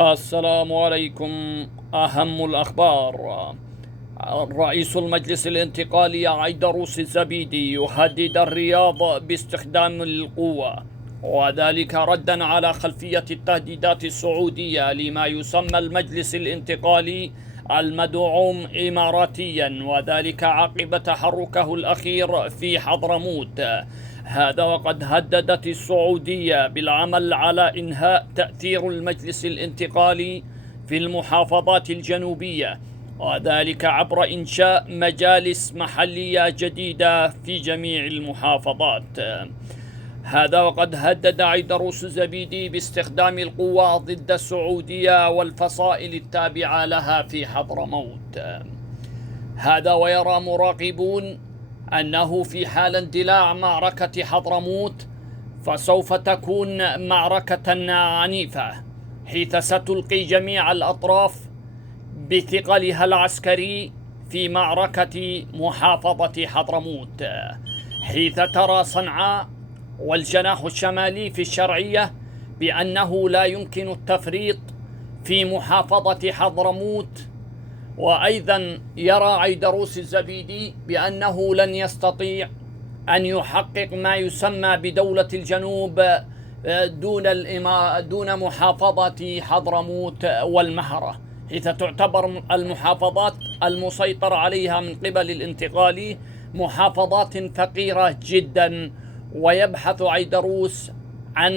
السلام عليكم. أهم الأخبار: رئيس المجلس الانتقالي عيدروس الزبيدي يهدد الرياض باستخدام القوة، وذلك ردا على خلفية التهديدات السعودية لما يسمى المجلس الانتقالي المدعوم إماراتيا، وذلك عقب تحركه الأخير في حضرموت. هذا وقد هددت السعودية بالعمل على إنهاء تأثير المجلس الانتقالي في المحافظات الجنوبية، وذلك عبر إنشاء مجالس محلية جديدة في جميع المحافظات. هذا وقد هدد عيدروس الزبيدي باستخدام القوى ضد السعودية والفصائل التابعة لها في حضرموت. هذا ويرى مراقبون أنه في حال اندلاع معركة حضرموت فسوف تكون معركة عنيفة، حيث ستلقي جميع الأطراف بثقلها العسكري في معركة محافظة حضرموت، حيث ترى صنعاء والجناح الشمالي في الشرعية بأنه لا يمكن التفريط في محافظة حضرموت. وأيضا يرى عيدروس الزبيدي بأنه لن يستطيع أن يحقق ما يسمى بدولة الجنوب دون محافظة حضرموت والمهرة، حيث تعتبر المحافظات المسيطر عليها من قبل الانتقالي محافظات فقيرة جدا. ويبحث عيدروس